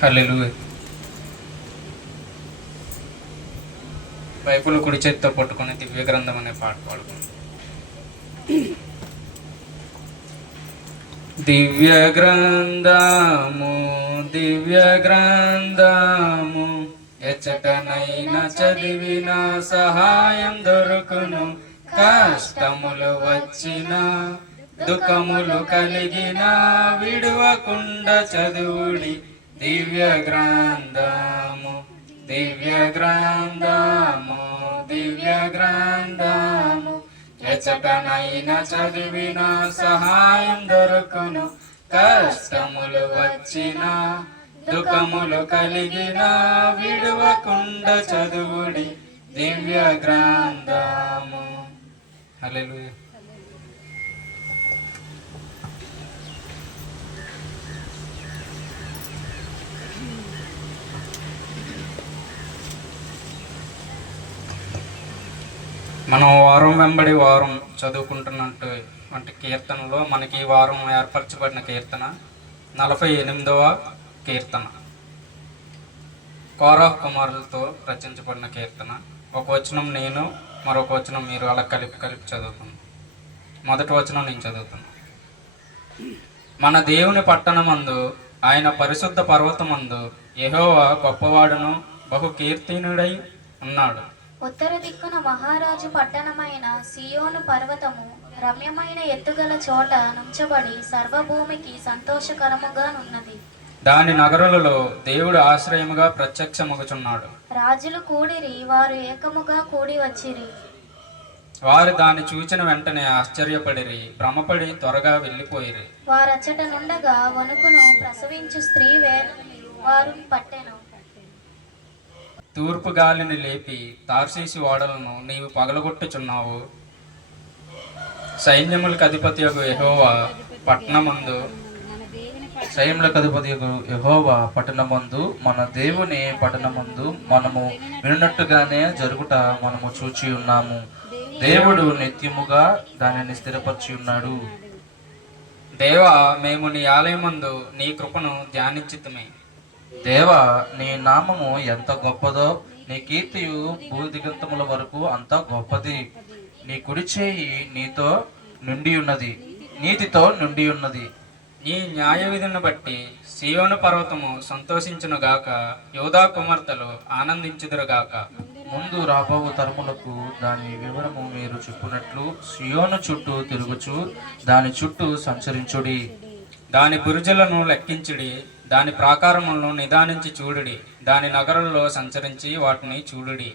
హల్లెలూయా. Bible కుడి చేతితో పట్టుకొని దివ్య గ్రంథం అనే పాట పాడుకుంటాం. దివ్య గ్రంథము దివ్య గ్రంథము ఎచ్చటనైనా చదివిన సహాయం దొరుకును. కష్టములు వచ్చిన దుఃఖములు కలిగిన విడువకుండా చదువుడి దివ్య గ్రంథము దివ్య గ్రంథము దివ్య గ్రంథము ఎచ్చటనైనా చదివిన సహాయం దొరుకును. కష్టములు వచ్చిన దుఃఖములు కలిగిన విడువకుండా చదువుడి దివ్య గ్రంథము. హల్లెలూయా. మనం వారం వెంబడి వారం చదువుకుంటున్నట్టు వంటి కీర్తనలో మనకి ఈ వారం ఏర్పరచబడిన కీర్తన 48వ కీర్తన. కోరహ కుమారులతో రచించబడిన కీర్తన. ఒక వచనం నేను, మరొక వచనం మీరు అలా కలిపి చదువుకున్నాం. మొదటి వచనం నేను చదువుతున్నాను. మన దేవుని పట్టణమందు, ఆయన పరిశుద్ధ పర్వతమందు యెహోవా గొప్పవాడును బహు కీర్తినుడై ఉన్నాడు. ఉత్తర దిక్కున మహారాజు పట్టణమైన సియోను పర్వతము రమ్యమైన ఎత్తుగల చోట నుంచబడి సర్వభూమికి సంతోషకరముగానున్నది. దాని నగరులలో దేవుడు ఆశ్రయముగా ప్రత్యక్షమగుచున్నాడు. రాజులు కూడిరి, వారు ఏకముగా కూడి వచ్చిరి. వారు దాన్ని చూచిన వెంటనే ఆశ్చర్యపడిరి, భ్రమపడి త్వరగా వెళ్ళిపోయిరి. వారచ్చట నుండగా వణుకును ప్రసవించు స్త్రీ వారు పట్టెను. తూర్పు గాలిని లేపి తార్షీషు ఓడలను నీవు పగలగొట్టుచున్నావు. సైన్యములకు అధిపతియగు యెహోవా పట్టణమందు పట్టణమందు మన దేవుని పట్టణమందు మనము విన్నట్టుగానే జరుగుట మనము చూచి ఉన్నాము. దేవుడు నిత్యముగా దానిని స్థిరపరిచి ఉన్నాడు. దేవా, మేము నీ ఆలయమందు నీ కృపను ధ్యానించితిమి. దేవా, నీ నామము ఎంత గొప్పదో, నీ కీర్తియు భూదిగంతముల వరకు అంత గొప్పది. నీ కుడి చేయి నీతితో నిండి ఉన్నది. నీ న్యాయ విధిని బట్టి సియోను పర్వతము సంతోషించునుగాక, యోధా కుమార్తెలు ఆనందించుదురుగాక. ముందు రాబోవు తరములకు దాని వివరము మీరు చెప్పునట్లు సియోను చుట్టూ తిరుగుచు దాని చుట్టూ సంచరించుడి. దాని బురుజులను లెక్కించుడి, దాని ప్రాకారములను నిదానించి చూడుడి, దాని నగరంలో సంచరించి వాటిని చూడుడి.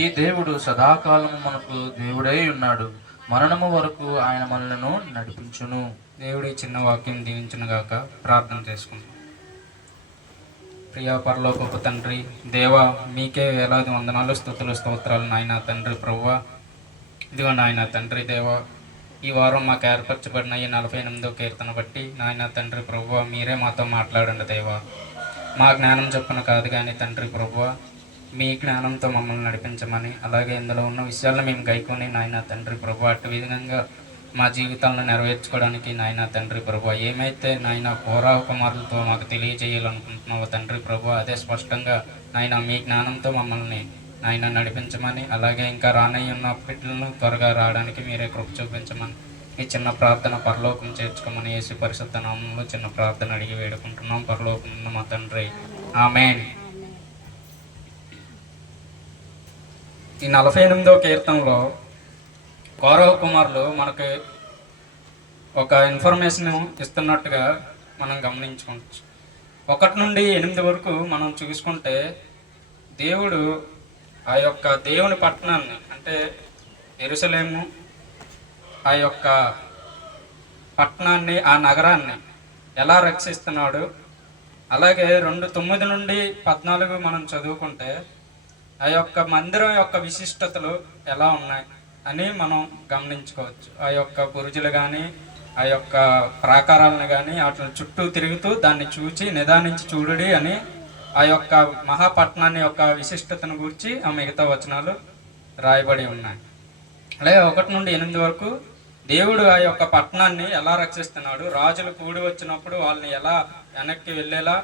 ఈ దేవుడు సదాకాలము మనకు దేవుడై ఉన్నాడు. మరణము వరకు ఆయన మనలను నడిపించును. దేవుడి చిన్న వాక్యం దీవించునుగాక. ప్రార్థన చేసుకుందాం. ప్రియా పరలోకపు తండ్రి, దేవా, మీకే వేలాది వందనాలు, స్తుతులు, స్తోత్రాలు నాయన తండ్రి ప్రభువా. ఇదిగో నాయన తండ్రి దేవా, ఈ వారం మాకు ఏర్పరచబడిన ఈ 48వ కీర్తన బట్టి నాయన తండ్రి ప్రభువా, మీరే మాతో మాట్లాడండి దేవా. మా జ్ఞానం చొప్పున కాదు కానీ తండ్రి ప్రభువా, మీ జ్ఞానంతో మమ్మల్ని నడిపించమని, అలాగే ఇందులో ఉన్న విషయాలను మేము గైకొని నాయన తండ్రి ప్రభువా అటు విధంగా మా జీవితాలను నెరవేర్చుకోవడానికి నాయన తండ్రి ప్రభువా ఏమైతే నాయన కోరహ కుమారులతో మాకు తెలియజేయాలనుకుంటున్నావో తండ్రి ప్రభువా అదే స్పష్టంగా నాయన మీ జ్ఞానంతో మమ్మల్ని నాయన నడిపించమని, అలాగే ఇంకా రానయ్య ఉన్న బిడ్డలను త్వరగా రావడానికి మీరే కృప చూపించమని ఈ చిన్న ప్రార్థన పరలోకం చేర్చుకోమని యేసు పరిశుద్ధ నామంలో చిన్న ప్రార్థన అడిగి వేడుకుంటున్నాం. పరలోకం ఉన్న మా తండ్రి, ఆమేన్. ఈ 48వ కీర్తనలో కోరహ కుమారులు మనకి ఒక ఇన్ఫర్మేషన్ ఇస్తున్నట్టుగా మనం గమనించుకోవచ్చు. 1 నుండి 8 వరకు మనం చూసుకుంటే దేవుడు ఆ యొక్క దేవుని పట్టణాన్ని అంటే యెరూషలేము, ఆ యొక్క పట్టణాన్ని, ఆ నగరాన్ని ఎలా రక్షిస్తున్నాడు. అలాగే 2:9 నుండి 14 మనం చదువుకుంటే ఆ యొక్క మందిరం యొక్క విశిష్టతలు ఎలా ఉన్నాయి అని మనం గమనించుకోవచ్చు. ఆ యొక్క బురుజులు కానీ, ఆ యొక్క ప్రాకారాలను కానీ వాటి చుట్టూ తిరుగుతూ దాన్ని చూచి నిదానించి చూడుడి అని ఆ యొక్క మహాపట్టణాన్ని యొక్క విశిష్టతను గురించి ఆ మిగతా వచనాలు రాయబడి ఉన్నాయి. అలాగే 1 నుండి 8 వరకు దేవుడు ఆ యొక్క పట్టణాన్ని ఎలా రక్షిస్తున్నాడు, రాజులు కూడి వచ్చినప్పుడు వాళ్ళని ఎలా వెనక్కి వెళ్ళేలా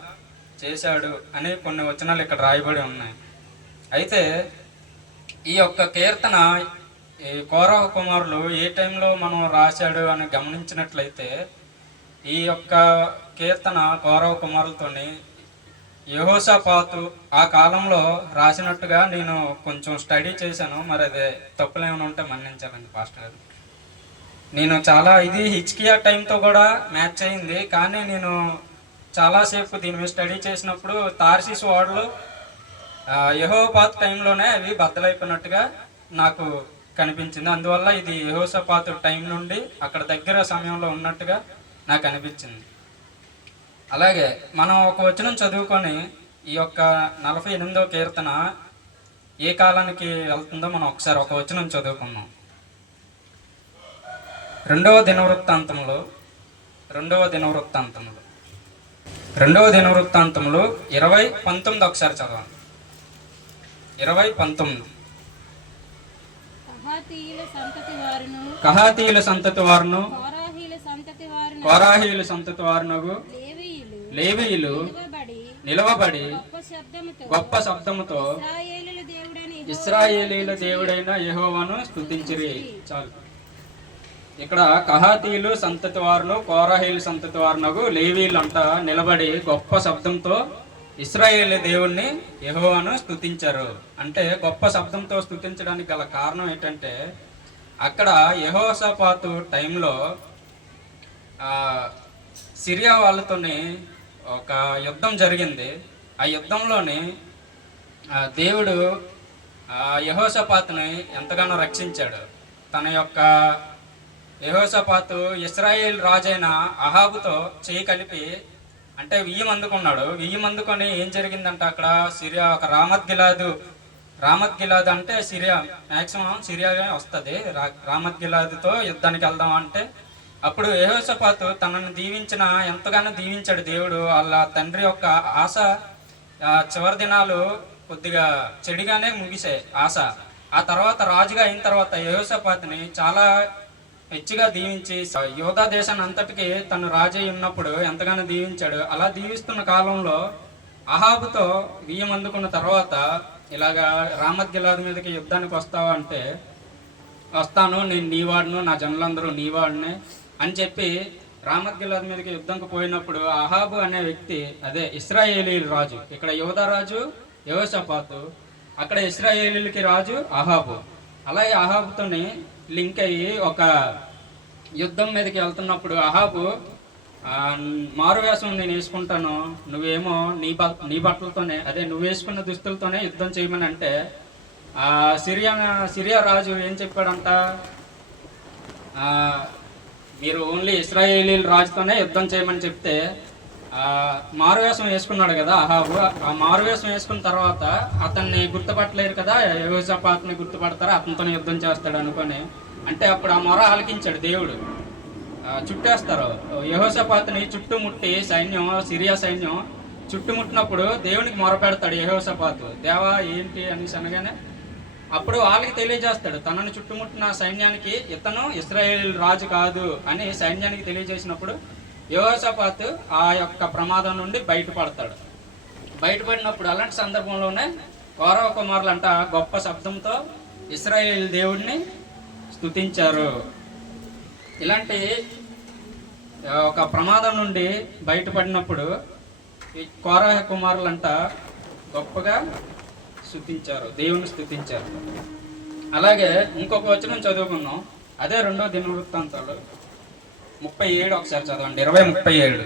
చేశాడు అని కొన్ని వచనాలు ఇక్కడ రాయబడి ఉన్నాయి. అయితే ఈ యొక్క కీర్తన ఈ కోరహ కుమారులు ఏ టైంలో మనం రాశాడు అని గమనించినట్లయితే ఈ యొక్క కీర్తన కోరహ కుమారులతోని యెహోషాపాతు ఆ కాలంలో రాసినట్టుగా నేను కొంచెం స్టడీ చేశాను. మరి అదే తప్పులు ఏమైనా ఉంటే మన్నించాలండి పాస్టర్ గారు. నేను చాలా ఇది హిచ్కియా టైంతో కూడా మ్యాచ్ అయింది, కానీ నేను చాలాసేపు దీని మీద స్టడీ చేసినప్పుడు తార్షీషు ఓడలు యెహోషాపాతు టైంలోనే అవి బద్దలైపోయినట్టుగా నాకు కనిపించింది. అందువల్ల ఇది యెహోషాపాతు టైం నుండి అక్కడ దగ్గర సమయంలో ఉన్నట్టుగా నాకు అనిపించింది. అలాగే మనం ఒక వచనం చదువుకొని ఈ యొక్క 48వ కీర్తన ఏ కాలానికి వెళ్తుందో మనం ఒకసారి ఒక వచనం చదువుకున్నాం. రెండవ దినవృత్తాంతములు 20:19 ఒకసారి చదవండి. 20:19 కహాతీయుల సంతతి వారును కోరాహీల సంతతి వారునగు లేవీయులు నిలవబడి గొప్ప శబ్దముతో ఇశ్రాయేలీల దేవుడైన యెహోవాను స్తుతించిరి. చాలు. ఇక్కడ కహాతీయులు సంతతి వారును కోరాహీలు సంతతి వారునగు లేవీయులు అంట నిలబడి గొప్ప శబ్దంతో ఇశ్రాయేలు దేవుణ్ణి యెహోవాను స్తుతించారు. అంటే గొప్ప శబ్దంతో స్తుతించడానికి గల కారణం ఏంటంటే అక్కడ యెహోషాపాతు టైంలో సిరియా వాళ్ళతోని ఒక యుద్ధం జరిగింది. ఆ యుద్ధంలోని దేవుడు యెహోషాపాతుని ఎంతగానో రక్షించాడు. తన యొక్క యెహోషాపాతు ఇశ్రాయేల్ రాజైన అహాబుతో చేయి కలిపి అంటే 1000 మందుకున్నాడు. 1000 మందుకొని ఏం జరిగిందంటే అక్కడ సిరియా ఒక రామత్ గిలాద్ అంటే సిరియా మ్యాక్సిమం సిరియాగా వస్తుంది. రామత్ గిలాదుతో యుద్ధానికి వెళ్దాం అంటే అప్పుడు యెహోషాపాతు తనను ఎంతగానో దీవించాడు దేవుడు. వాళ్ళ తండ్రి యొక్క ఆశ చివరి దినాలు కొద్దిగా చెడుగానే ముగిసాయి ఆశ. ఆ తర్వాత రాజుగా అయిన తర్వాత యెహోషాపాతుని చాలా హెచ్చుగా దీవించి యోధా దేశాన్ని అంతటికి తను రాజై ఉన్నప్పుడు ఎంతగానో దీవించాడు. అలా దీవిస్తున్న కాలంలో అహాబుతో 1000 మందుకున్న తర్వాత ఇలాగా రామత్ గిలాదు మీదకి యుద్ధానికి వస్తావా అంటే వస్తాను, నేను నీవాడును, నా జనులందరూ నీవాడినే అని చెప్పి రామత్ గిలాదు మీదకి యుద్ధంకి పోయినప్పుడు అహాబు అనే వ్యక్తి, అదే ఇశ్రాయేలీల రాజు, ఇక్కడ యోధా రాజు యెహోషాపాతు, అక్కడ ఇశ్రాయేలీలకి రాజు అహాబు. అలాగే అహాబుతోని లింక్ అయ్యి ఒక యుద్ధం మీదకి వెళ్తున్నప్పుడు అహాబు మారువేషం నేను వేసుకుంటాను, నువ్వేమో నీ బట్టలతోనే అదే నువ్వు వేసుకున్న దుస్తులతోనే యుద్ధం చేయమని అంటే సిరియా రాజు ఏం చెప్పాడంట, మీరు ఓన్లీ ఇశ్రాయేలీల రాజుతోనే యుద్ధం చేయమని చెప్తే మారువేషం వేసుకున్నాడు కదా అహాబు. ఆ మారువేషం వేసుకున్న తర్వాత అతన్ని గుర్తుపట్టలేరు కదా, యెహోషాపాతుని గుర్తుపడతారు, అతనితో యుద్ధం చేస్తాడు అనుకొని అంటే అప్పుడు ఆ మొర ఆలకించాడు దేవుడు. చుట్టేస్తారు యెహోషాపాతుని చుట్టుముట్టి సైన్యం, సిరియా సైన్యం చుట్టుముట్టినప్పుడు దేవునికి మొర పెడతాడు యెహోషాపాతు, దేవా ఏంటి అనేసి అనగానే అప్పుడు వాళ్ళకి తెలియజేస్తాడు తనని చుట్టుముట్టిన సైన్యానికి ఇతను ఇశ్రాయేల్ రాజు కాదు అని సైన్యానికి తెలియజేసినప్పుడు యెహోషాపాతు ఆ యొక్క ప్రమాదం నుండి బయటపడినప్పుడు అలాంటి సందర్భంలోనే కోరహ కుమారులంట గొప్ప శబ్దంతో ఇశ్రాయేల్ దేవుడిని స్తుతించారు. ఇలాంటి ఒక ప్రమాదం నుండి బయటపడినప్పుడు ఈ కోరహ కుమారులంట గొప్పగా స్తుతించారు, దేవుని స్తుతించారు. అలాగే ఇంకొక వచనం చదువుకున్నాం, అదే 2వ దినవృత్తాంతాలు 37 ఒకసారి చదవండి. 20:37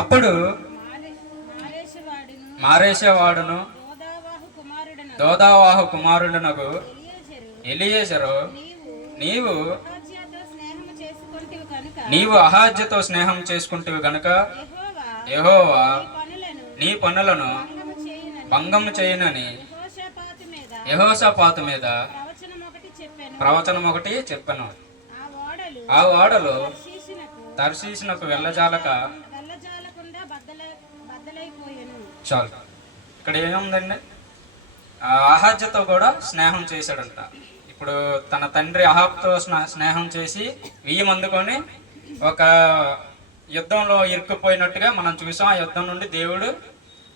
అప్పుడు మారేషవాడును దోదావాహు కుమారుడునగు ఎలియేజరు నీవు అహాజ్యతో స్నేహం చేసుకుంటివి గనుక యెహోవా నీ పనులను భంగము చేయనని యెహోషాపాతు మీద ప్రవచనం ఒకటి చెప్పాను. ఆ ఓడలు తర్షీషునకు వెళ్ళజాలక చాలు. ఇక్కడ ఏముందండి, అహాజ్యతో కూడా స్నేహం చేశాడంట. ఇప్పుడు తన తండ్రి అహాబ్తో స్నేహం చేసి 1000 మందుకొని ఒక యుద్ధంలో ఇరుక్కుపోయినట్టుగా మనం చూసాం. ఆ యుద్ధం నుండి దేవుడు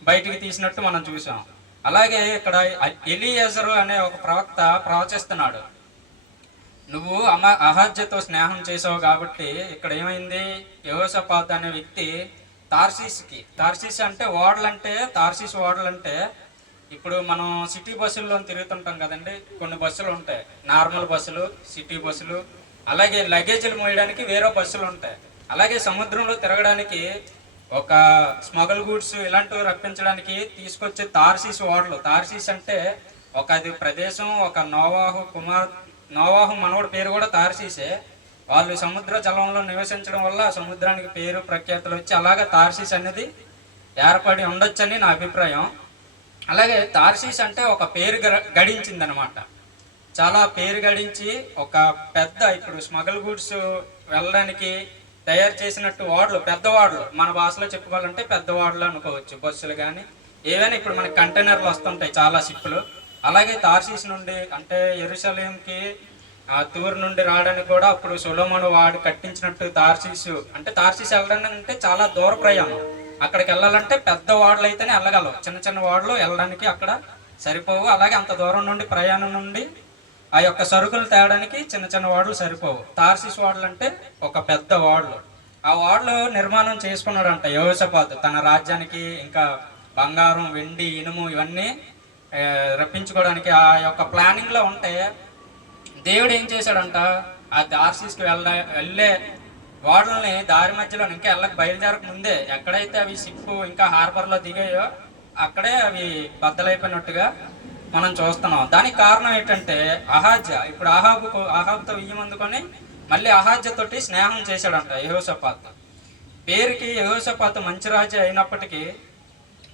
బయటికి తీసినట్టు మనం చూసాం. అలాగే ఇక్కడ ఎలీయెజరు అనే ఒక ప్రవక్త ప్రవచిస్తున్నాడు. నువ్వు అహజ్యతో స్నేహం చేసావు కాబట్టి ఇక్కడ ఏమైంది, యెహోషాపాతు అనే వ్యక్తి తార్షీస్ అంటే తార్షీస్ ఓడలంటే ఇప్పుడు మనం సిటీ బస్సుల్లో తిరుగుతుంటాం కదండి. కొన్ని బస్సులు ఉంటాయి, నార్మల్ బస్సులు, సిటీ బస్సులు, అలాగే లగేజీలు మోయడానికి వేరే బస్సులు ఉంటాయి. అలాగే సముద్రంలో తిరగడానికి ఒక స్మగుల్ గూడ్స్ ఇలాంటివి రప్పించడానికి తీసుకొచ్చే తార్షీస్ ఓడలు. తార్షీస్ అంటే ఒక అది ప్రదేశం. ఒక నోవాహు మనవడి పేరు కూడా తార్షీసే. వాళ్ళు సముద్ర జలంలో నివసించడం వల్ల సముద్రానికి పేరు ప్రఖ్యాతులు వచ్చి అలాగే తార్షీస్ అనేది ఏర్పడి ఉండొచ్చని నా అభిప్రాయం. అలాగే తార్షీస్ అంటే ఒక పేరు గడించింది అనమాట. చాలా పేరు గడించి ఒక పెద్ద, ఇప్పుడు స్మగుల్ గూడ్స్ వెళ్ళడానికి తయారు చేసినట్టు ఓడలు, పెద్ద ఓడలు, మన భాషలో చెప్పుకోవాలంటే పెద్ద ఓడలు అనుకోవచ్చు. బస్సులు కానీ ఏవైనా ఇప్పుడు మనకి కంటైనర్లు వస్తుంటాయి చాలా షిప్పులు. అలాగే తార్షీస్ నుండి అంటే యెరూషలేంకి తూరు నుండి రావడానికి కూడా అప్పుడు సొలొమోను వాడు కట్టించినట్టు తార్షీస్ వెళ్ళడానికి అంటే చాలా దూర ప్రయాణం. అక్కడికి వెళ్ళాలంటే పెద్ద ఓడలు అయితేనే వెళ్ళగలవు, చిన్న చిన్న ఓడలు వెళ్ళడానికి అక్కడ సరిపోవు. అలాగే అంత దూరం నుండి ప్రయాణం నుండి ఆ యొక్క సరుకులు తేయడానికి చిన్న చిన్న ఓడలు సరిపోవు. తార్షీస్ ఓడలు అంటే ఒక పెద్ద ఓడలు. ఆ ఓడలు నిర్మాణం చేసుకున్నాడంట యెహోషాపాతు తన రాజ్యానికి. ఇంకా బంగారం, వెండి, ఇనుము ఇవన్నీ రప్పించుకోవడానికి ఆ యొక్క ప్లానింగ్లో ఉంటే దేవుడు ఏం చేశాడంట, ఆ తార్షీస్కి వెళ్ళే ఓడల్ని దారి మధ్యలో ఇంకా బయలుదేరక ముందే ఎక్కడైతే అవి షిప్ ఇంకా హార్బర్లో దిగాయో అక్కడే అవి బద్దలైపోయినట్టుగా మనం చూస్తున్నాం. దానికి కారణం ఏంటంటే అహాజ్య. ఇప్పుడు అహాబుతో వియ్యమందుకొని మళ్ళీ అహాజ్యతోటి స్నేహం చేశాడంట యెహోషాపాతు. పేరుకి యెహోషాపాతు మంచి రాజు అయినప్పటికీ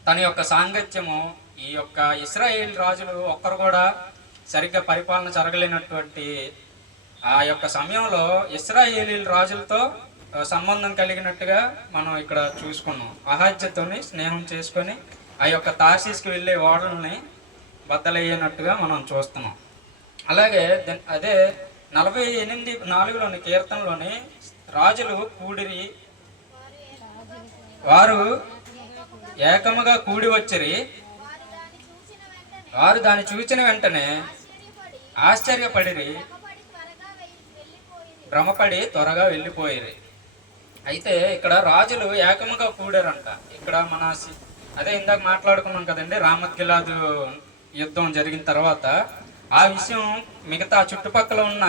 తన యొక్క సాంగత్యము ఈ యొక్క ఇశ్రాయేల్ రాజులు ఒక్కరు కూడా సరిగ్గా పరిపాలన జరగలేనటువంటి ఆ యొక్క సమయంలో ఇశ్రాయేలీల రాజులతో సంబంధం కలిగినట్టుగా మనం ఇక్కడ చూసుకున్నాం. అహాజ్యతోని స్నేహం చేసుకొని ఆ యొక్క తార్షీస్కి వెళ్ళే ఓడల్ని బద్దలయ్యేనట్టుగా మనం చూస్తున్నాం. అలాగే అదే 48:4 కీర్తనలోని రాజులు కూడిరి, వారు ఏకముగా కూడి వచ్చిరి, వారు దాన్ని చూచిన వెంటనే ఆశ్చర్యపడిరి, భ్రమపడి త్వరగా వెళ్ళిపోయిరి. అయితే ఇక్కడ రాజులు ఏకముగా కూడారంట. ఇక్కడ అదే ఇందాక మాట్లాడుకున్నాం కదండి, రామత్ గిలాదు యుద్ధం జరిగిన తర్వాత ఆ విషయం మిగతా చుట్టుపక్కల ఉన్న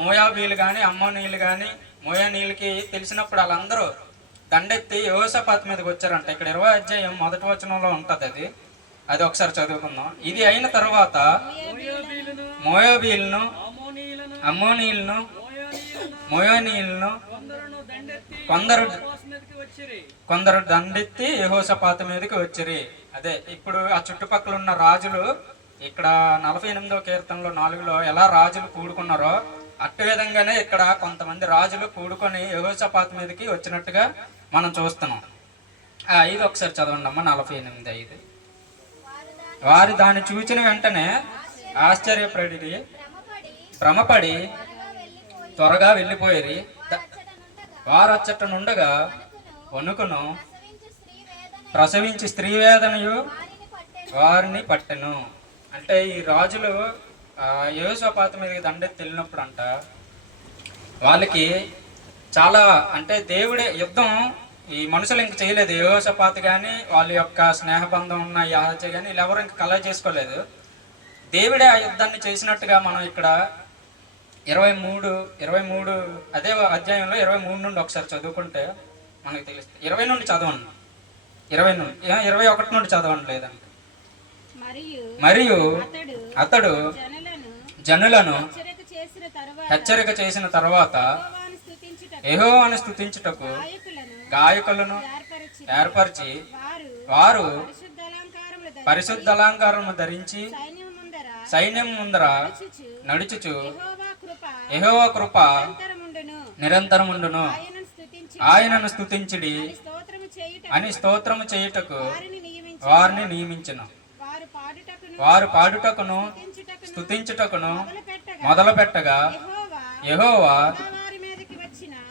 మోయాబీలు కానీ అమ్మోనీయులు కానీ మోయానీయులకి తెలిసినప్పుడు వాళ్ళందరూ దండెత్తి యెహోషాపాతు మీదకి వచ్చారంట. ఇక్కడ 20వ అధ్యాయం 1వ వచనంలో ఉంటుంది. అది ఒకసారి చదువుకుందాం. ఇది అయిన తర్వాత మోయాబీలను, అమ్మోనీయులను, మోయానీయులను కొందరు దండెత్తి యెహోషాపాతు మీదకి వచ్చిరి. అదే ఇప్పుడు ఆ చుట్టుపక్కల ఉన్న రాజులు ఇక్కడ 48వ కీర్తనలో 4లో ఎలా రాజులు కూడుకున్నారో అట్టి విధంగానే ఇక్కడ కొంతమంది రాజులు కూడుకొని యెహోషాపాతు మీదకి వచ్చినట్టుగా మనం చూస్తున్నాం. 5 ఒకసారి చదవండి అమ్మ. 48:5. వారు దాన్ని చూచిన వెంటనే ఆశ్చర్యపడి భ్రమపడి త్వరగా వెళ్ళిపోయిరి. వారు అచ్చట నుండగా వణుకును, ప్రసవించి స్త్రీ వేదనయు వారిని పట్టెను. అంటే ఈ రాజులు యెహోషాపాతు మీదకి దండెత్తి వెళ్ళినప్పుడు అంట వాళ్ళకి చాలా, అంటే దేవుడే యుద్ధం ఈ మనుషులు ఇంక చేయలేదు. యెహోషాపాతు కానీ వాళ్ళ యొక్క స్నేహబంధం ఉన్న అహజ్య కానీ వీళ్ళెవరూ ఇంక కలగ చేసుకోలేదు. దేవుడే ఆ యుద్ధాన్ని చేసినట్టుగా మనం ఇక్కడ 23 అదే అధ్యాయంలో 23 నుండి ఒకసారి చదువుకుంటే మనకు తెలుస్తుంది. 20 నుండి చదవండి, 21 నుండి చదవండి లేదంటే. మరియు అతడు జనులను హెచ్చరిక చేసిన తర్వాత యెహోవాను స్తుతించుటకు గాయకులను ఏర్పరిచి వారు పరిశుద్ధ అలంకారము ధరించి సైన్యం ముందర నడుచుచు యెహోవా కృప నిరంతరముండును, ఆయనను స్తుతించుడి అని స్తోత్రము చేయుటకు వారిని నియమించును. వారు పాడుటకును స్తుతించుటకును మొదలు పెట్టగా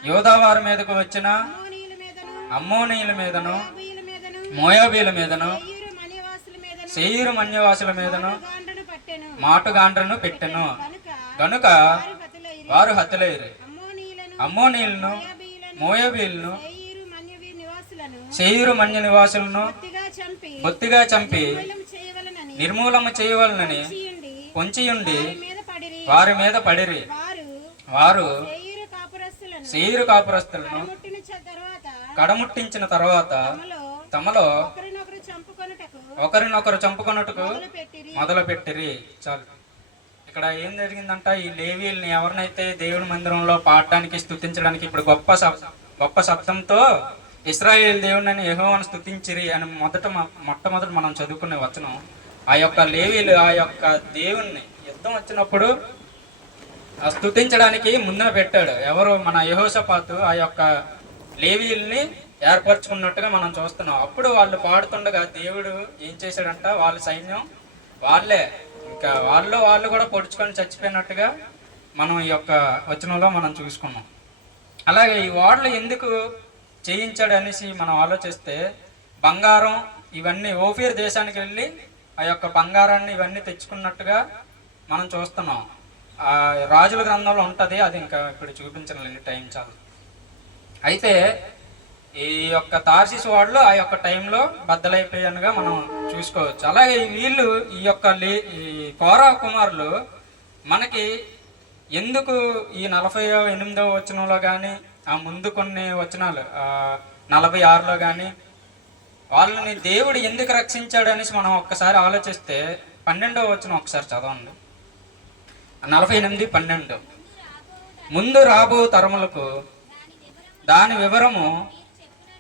యోధా వారి మీదకు వచ్చిన అమ్మోనీయుల మీదను అమ్మోనీయుల మీదను మోయాబీయుల మీదను మోయాబీల మీదను సెయీరు మన్యవాసుల మీదను శేయీరు మన్యవాసుల మీదను గాండ్రను పట్టెను మాటుగాండ్రను పెట్టెను కనుక గనుక వారు హతులైరి. వారు హతులైరి. అమ్మోనీయులను అమ్మోనీయులను మోయాబీయులను మోయాబీలను సెయీరు మన్యవీ నివాసులను శేయీరు మన్య నివాసులను బొత్తిగా చంపి బొత్తిగా చంపి చేయవలనని నిర్మూలము చేయవలనని చీయండి పొంచియుండి మీద పడిరి. వారి మీద పడిరి. వారు సెయీరు కాపురస్తులను శేయీరు కాపురస్తులను ముట్టిన తర్వాత కడముట్టించిన తర్వాత తమలో ఒకరినొకరు చంపుకొనుటకు ఒకరినొకరు చంపుకొనుటకు పెట్టిరి. మొదలుపెట్టిరి. చాలు. ఇక్కడ ఏం జరిగిందంట, ఈ లేవీల్ని ఎవరినైతే దేవుని మందిరంలో పాడడానికి స్తుతించడానికి ఇప్పుడు గొప్ప శబ్దంతో ఇశ్రాయేల్ దేవుని యెహోవాను స్తుతించిరి అని మొట్టమొదటి మనం చదువుకునే వచనం. ఆ యొక్క లేవీలు ఆ యొక్క దేవుణ్ణి యుద్ధం వచ్చినప్పుడు స్తుతించడానికి ముందున పెట్టాడు. ఎవరు? మన యెహోషాపాతు ఆ యొక్క లేవీల్ని ఏర్పరచుకున్నట్టుగా మనం చూస్తున్నాం. అప్పుడు వాళ్ళు పాడుతుండగా దేవుడు ఏం చేశాడంట, వాళ్ళ సైన్యం వాళ్ళే ఇంకా వాళ్ళు కూడా పొడుచుకొని చచ్చిపోయినట్టుగా మనం ఈ యొక్క వచనంలో మనం చూసుకున్నాం. అలాగే ఈ ఓడలు ఎందుకు చేయించాడు అనేసి మనం ఆలోచిస్తే, బంగారం ఇవన్నీ ఓఫీర్ దేశానికి వెళ్ళి ఆ యొక్క బంగారాన్ని ఇవన్నీ తెచ్చుకున్నట్టుగా మనం చూస్తున్నాం. ఆ రాజుల గ్రంథంలో ఉంటుంది, అది ఇంకా ఇప్పుడు చూపించలేండి, టైం చాలు. అయితే ఈ యొక్క తార్షీషు వాళ్ళు ఆ యొక్క టైంలో బద్దలైపోయానుగా మనం చూసుకోవచ్చు. అలాగే వీళ్ళు ఈ యొక్క ఈ కోరా కుమారులు మనకి ఎందుకు ఈ 48వ వచనంలో కానీ ఆ ముందు కొన్ని వచనాలు 46లో కానీ వాళ్ళని దేవుడు ఎందుకు రక్షించాడు అనేసి మనం ఒక్కసారి ఆలోచిస్తే 12వ వచనం ఒకసారి చదవండి. 48:12 ముందు రాబో తరములకు దాని వివరము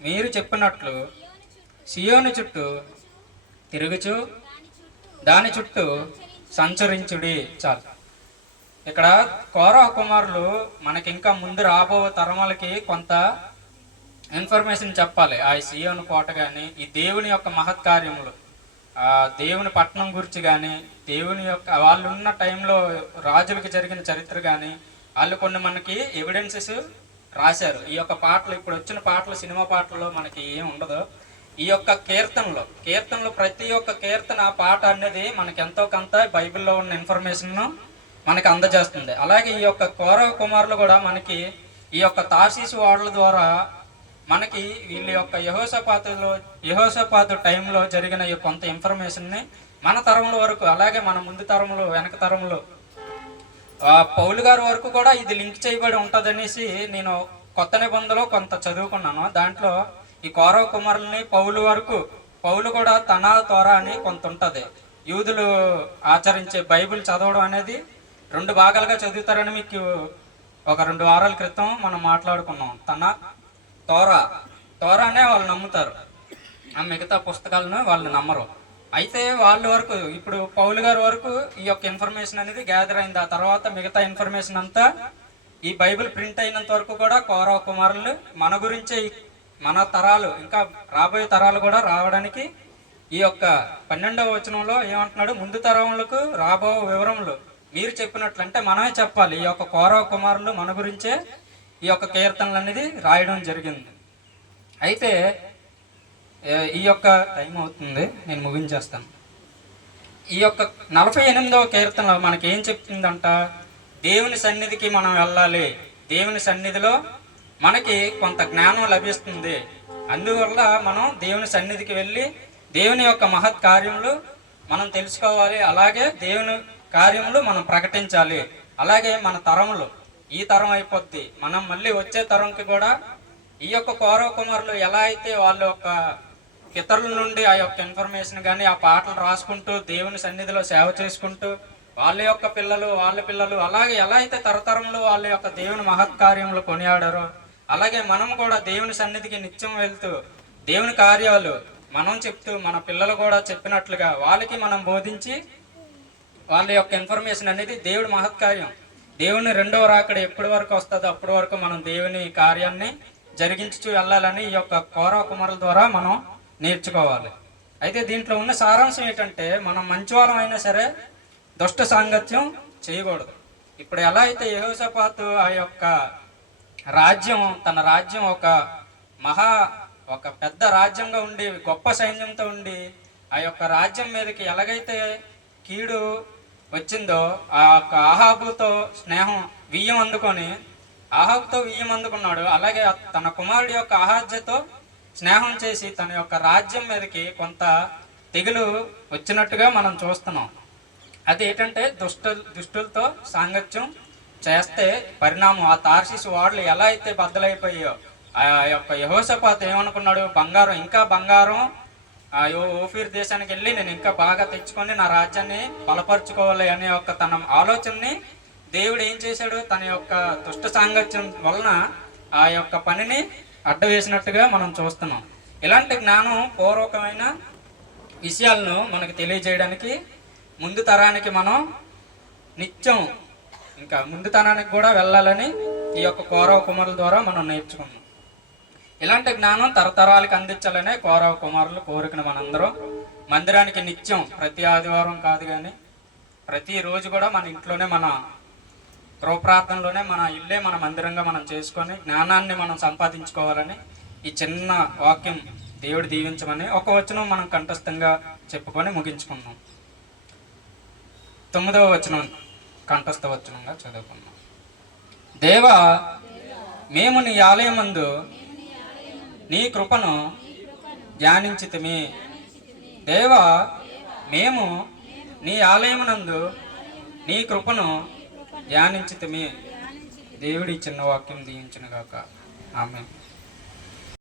మీరు చెప్పినట్లు సియోను చుట్టూ తిరుగుచు దాని చుట్టూ సంచరించుడి. చాలు. ఇక్కడ కోరా కుమారులు మనకి ఇంకా ముందు రాబో తరములకి కొంత ఇన్ఫర్మేషన్ చెప్పాలి. ఆ సియోను కోట కానీ ఈ దేవుని యొక్క మహత్కార్యములు, ఆ దేవుని పట్టణం గురించి కానీ, దేవుని యొక్క వాళ్ళు ఉన్న టైంలో రాజులకు జరిగిన చరిత్ర కానీ వాళ్ళు కొన్ని మనకి ఎవిడెన్సెస్ రాశారు. ఈ యొక్క పాటలు, ఇప్పుడు వచ్చిన పాటలు, సినిమా పాటల్లో మనకి ఏం ఉండదు. ఈ యొక్క కీర్తనలు ప్రతి ఒక్క కీర్తన పాట అనేది మనకి ఎంతో కొంత బైబిల్లో ఉన్న ఇన్ఫర్మేషన్ మనకి అందజేస్తుంది. అలాగే ఈ యొక్క కోరా కుమారులు కూడా మనకి ఈ యొక్క తార్షీషు ఓడల ద్వారా మనకి వీళ్ళ యొక్క యెహోషాపాతు టైంలో జరిగిన ఈ కొంత ఇన్ఫర్మేషన్ని మన తరముల వరకు, అలాగే మన ముందు తరములు, వెనక తరములు, పౌలు గారి వరకు కూడా ఇది లింక్ చేయబడి ఉంటుంది అనేసి నేను కొత్త నిబంధనలో కొంత చదువుకున్నాను. దాంట్లో ఈ కోరవ కుమారుల్ని పౌలు కూడా తన తోర అని కొంత ఉంటుంది. యూదులు ఆచరించే బైబిల్ చదవడం అనేది 2 భాగాలుగా చదువుతారని మీకు ఒక 2 వారాల క్రితం మనం మాట్లాడుకున్నాం. తన తోర అనే వాళ్ళు నమ్ముతారు, ఆ మిగతా పుస్తకాలను వాళ్ళు నమ్మరు. అయితే వాళ్ళ వరకు ఇప్పుడు పౌలు గారి వరకు ఈ యొక్క ఇన్ఫర్మేషన్ అనేది గ్యాదర్ అయింది. ఆ తర్వాత మిగతా ఇన్ఫర్మేషన్ అంతా ఈ బైబిల్ ప్రింట్ అయినంత వరకు కూడా కౌరవ కుమారులు మన గురించే, మన తరాలు, ఇంకా రాబోయే తరాలు కూడా రావడానికి ఈ యొక్క 12వ వచనంలో ఏమంటున్నాడు, ముందు తరములకు రాబో వివరములు మీరు చెప్పినట్లు, అంటే మనమే చెప్పాలి. ఈ యొక్క కౌరవ కుమారులు మన గురించే ఈ యొక్క కీర్తనలు అనేది రాయడం జరిగింది. అయితే ఈ యొక్క టైం అవుతుంది, నేను ముగించేస్తాను. ఈ యొక్క 48వ కీర్తనలో మనకి ఏం చెప్తుందంట, దేవుని సన్నిధికి మనం వెళ్ళాలి, దేవుని సన్నిధిలో మనకి కొంత జ్ఞానం లభిస్తుంది, అందువల్ల మనం దేవుని సన్నిధికి వెళ్ళి దేవుని యొక్క మహత్ కార్యములు మనం తెలుసుకోవాలి, అలాగే దేవుని కార్యములు మనం ప్రకటించాలి. అలాగే మన తరములు, ఈ తరం అయిపోద్ది, మనం మళ్ళీ వచ్చే తరంకి కూడా ఈ యొక్క కౌరవ కుమారులు ఎలా అయితే వాళ్ళ యొక్క ఇతరుల నుండి ఆ యొక్క ఇన్ఫర్మేషన్ కానీ ఆ పాటలు రాసుకుంటూ దేవుని సన్నిధిలో సేవ చేసుకుంటూ వాళ్ళ యొక్క పిల్లలు, వాళ్ళ పిల్లలు, అలాగే ఎలా అయితే తరతరంలో వాళ్ళ యొక్క దేవుని మహత్కార్యములు కొనియాడారో, అలాగే మనం కూడా దేవుని సన్నిధికి నిత్యం వెళ్తూ దేవుని కార్యాలు మనం చెప్తూ మన పిల్లలు కూడా చెప్పినట్లుగా వాళ్ళకి మనం బోధించి వాళ్ళ యొక్క ఇన్ఫర్మేషన్ అనేది దేవుడి మహత్కార్యం, దేవుని 2వ రాకడ ఎప్పటి వరకు వస్తుందో అప్పటి వరకు మనం దేవుని కార్యాన్ని జరిగించుతూ వెళ్ళాలని ఈ యొక్క కౌరవ కుమారుల ద్వారా మనం నేర్చుకోవాలి. అయితే దీంట్లో ఉన్న సారాంశం ఏంటంటే, మనం మంచివారం అయినా సరే దుష్ట సాంగత్యం చేయకూడదు. ఇప్పుడు ఎలా అయితే యెహోషాపాతు ఆ యొక్క తన రాజ్యం ఒక పెద్ద రాజ్యంగా ఉండి గొప్ప సైన్యంతో ఉండి ఆ యొక్క రాజ్యం మీదకి ఎలాగైతే కీడు వచ్చిందో ఆ యొక్క ఆహాబుతో వియ్యం అందుకున్నాడు. అలాగే తన కుమారుడి యొక్క అహాజ్యతో స్నేహం చేసి తన యొక్క రాజ్యం మీదకి కొంత తెగులు వచ్చినట్టుగా మనం చూస్తున్నాం. అది ఏంటంటే దుష్టులతో సాంగత్యం చేస్తే పరిణామం. ఆ తార్షీసు వాడలు ఎలా అయితే బద్దలైపోయాయో ఆ యొక్క యెహోషాపాతు ఏమనుకున్నాడు, బంగారం ఓఫీర్ దేశానికి వెళ్ళి నేను ఇంకా బాగా తెచ్చుకొని నా రాజ్యాన్ని బలపరుచుకోవాలి అనే ఒక తన ఆలోచనని దేవుడు ఏం చేశాడు, తన యొక్క దుష్ట సాంగత్యం వలన ఆ యొక్క పనిని అడ్డవేసినట్టుగా మనం చూస్తున్నాం. ఇలాంటి జ్ఞానం పూర్వకమైన విషయాలను మనకు తెలియజేయడానికి ముందు తరానికి మనం నిత్యం ఇంకా ముందు తరానికి కూడా వెళ్ళాలని ఈ యొక్క కౌరవ కుమారుల ద్వారా మనం నేర్చుకున్నాం. ఇలాంటి జ్ఞానం తరతరాలకు అందించాలనే కౌరవ కుమారుల కోరికను మనందరం మందిరానికి నిత్యం ప్రతి ఆదివారం కాదు కానీ ప్రతిరోజు కూడా మన ఇంట్లోనే మన గృహప్రార్థనలోనే మన ఇల్లే మన మందిరంగా మనం చేసుకొని జ్ఞానాన్ని మనం సంపాదించుకోవాలని ఈ చిన్న వాక్యం దేవుడు దీవించమని ఒక వచనం మనం కంఠస్థంగా చెప్పుకొని ముగించుకున్నాం. 9వ వచనం కంఠస్థ వచనంగా చదువుకున్నాం. దేవా, మేము నీ ఆలయమందు నీ కృపను ధ్యానించితిమి. దేవా, మేము నీ ఆలయమునందు నీ కృపను ధ్యానించితిమి. దేవుడి చిన్న వాక్యం దీవించును గాక. ఆమేన్.